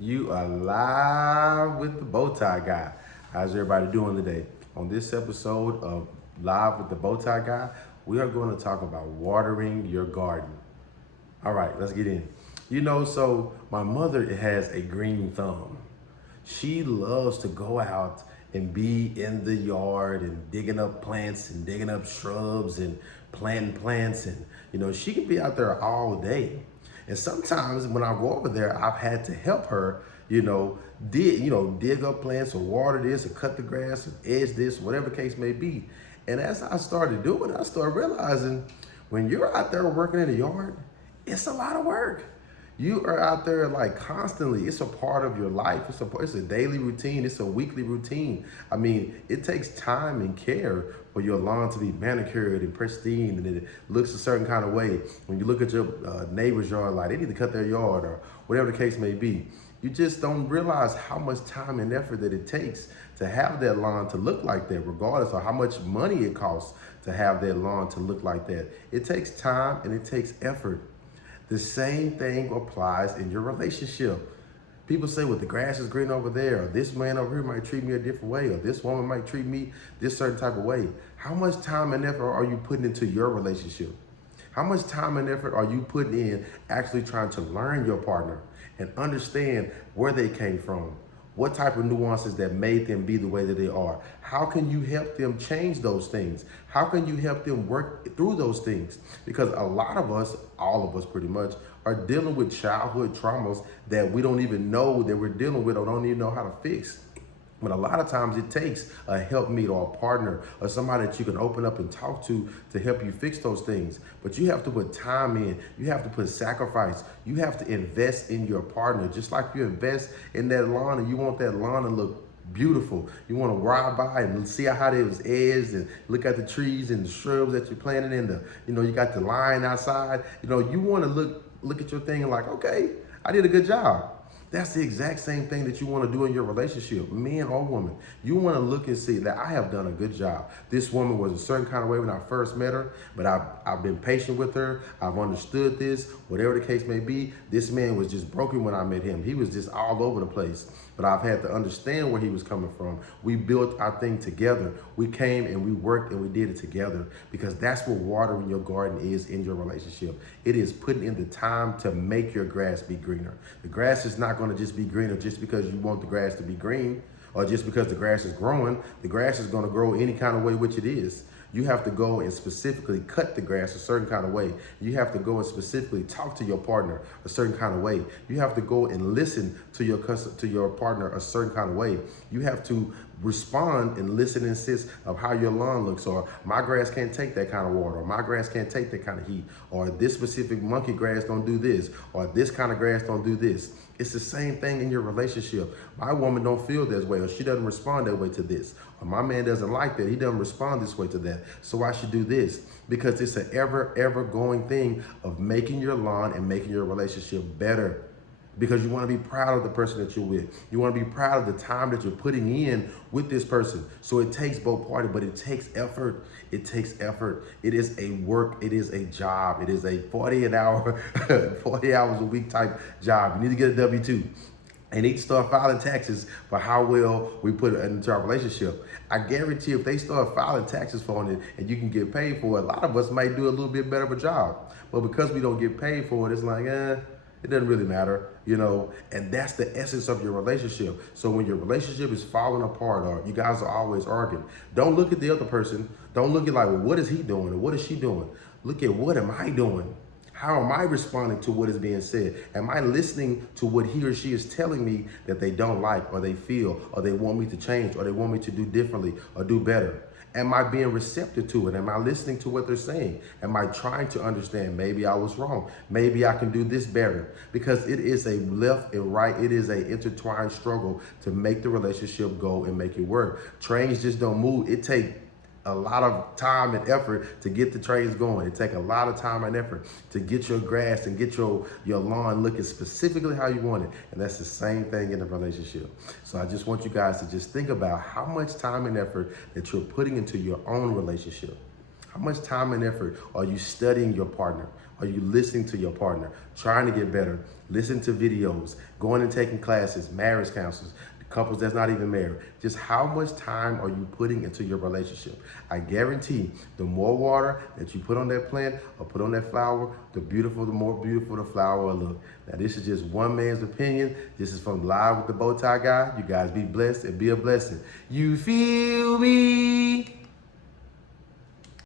You are live with the bow tie guy. How's everybody doing today? On this episode of Live with the Bow Tie Guy, we are going to talk about watering your garden. All right, let's get in. So my mother has a green thumb. She loves to go out and be in the yard and digging up plants and digging up shrubs and planting plants. And, she can be out there all day. And sometimes when I go over there, I've had to help her, dig up plants or water this or cut the grass or edge this, whatever the case may be. And as I started doing it, I started realizing when you're out there working in the yard, it's a lot of work. You are out there like constantly. It's a part of your life. It's a daily routine. It's a weekly routine. I mean, it takes time and care for your lawn to be manicured and pristine, and it looks a certain kind of way. When you look at your neighbor's yard, like they need to cut their yard or whatever the case may be, you just don't realize how much time and effort that it takes to have that lawn to look like that, regardless of how much money it costs to have that lawn to look like that. It takes time and it takes effort. The same thing applies in your relationship. People say, well, the grass is green over there, or this man over here might treat me a different way, or this woman might treat me this certain type of way. How much time and effort are you putting into your relationship? How much time and effort are you putting in actually trying to learn your partner and understand where they came from? What type of nuances that made them be the way that they are? How can you help them change those things? How can you help them work through those things? Because a lot of us, all of us pretty much, are dealing with childhood traumas that we don't even know that we're dealing with or don't even know how to fix. But a lot of times it takes a helpmeet or a partner or somebody that you can open up and talk to help you fix those things. But you have to put time in. You have to put sacrifice. You have to invest in your partner. Just like you invest in that lawn and you want that lawn to look beautiful. You want to ride by and see how it was edged and look at the trees and the shrubs that you're planting in you got the line outside. You want to look at your thing and like, okay, I did a good job. That's the exact same thing that you want to do in your relationship, man or woman. You want to look and see that I have done a good job. This woman was a certain kind of way when I first met her, but I've been patient with her. I've understood this, whatever the case may be. This man was just broken when I met him. He was just all over the place, but I've had to understand where he was coming from. We built our thing together. We came and we worked and we did it together, because that's what watering your garden is in your relationship. It is putting in the time to make your grass be greener. The grass is not going to just be greener just because you want the grass to be green or just because the grass is growing. The grass is going to grow any kind of way which it is. You have to go and specifically cut the grass a certain kind of way. You have to go and specifically talk to your partner a certain kind of way. You have to go and listen to your partner a certain kind of way. You have to respond and listen and insist of how your lawn looks, or my grass can't take that kind of water, or my grass can't take that kind of heat, or this specific monkey grass don't do this, or this kind of grass don't do this. It's the same thing in your relationship. My woman don't feel this way, or she doesn't respond that way to this, or my man doesn't like that, he doesn't respond this way to that, so I should do this. Because it's an ever going thing of making your lawn and making your relationship better. Because you want to be proud of the person that you're with. You want to be proud of the time that you're putting in with this person. So it takes both parties, but it takes effort. It takes effort. It is a work. It is a job. It is a 40 hours a week type job. You need to get a W-2. And need to start filing taxes for how well we put it into our relationship. I guarantee if they start filing taxes for it and you can get paid for it, a lot of us might do a little bit better of a job. But because we don't get paid for it, it's like, it doesn't really matter, and that's the essence of your relationship. So when your relationship is falling apart or you guys are always arguing, don't look at the other person. Don't look at like, well, what is he doing or what is she doing? Look at, what am I doing? How am I responding to what is being said? Am I listening to what he or she is telling me that they don't like or they feel or they want me to change or they want me to do differently or do better? Am I being receptive to it? Am I listening to what they're saying? Am I trying to understand, maybe I was wrong? Maybe I can do this better? Because it is a left and right. It is a intertwined struggle to make the relationship go and make it work. Trains just don't move. It takes a lot of time and effort to get the trains going. It takes a lot of time and effort to get your grass and get your lawn looking specifically how you want it. And that's the same thing in a relationship. So I just want you guys to just think about how much time and effort that you're putting into your own relationship. How much time and effort are you studying your partner? Are you listening to your partner, trying to get better, listening to videos, going and taking classes, marriage counselors, couples that's not even married? Just how much time are you putting into your relationship? I guarantee the more water that you put on that plant or put on that flower, the more beautiful the flower will look. Now, this is just one man's opinion. This is from Live with the Bowtie Guy. You guys be blessed and be a blessing. You feel me?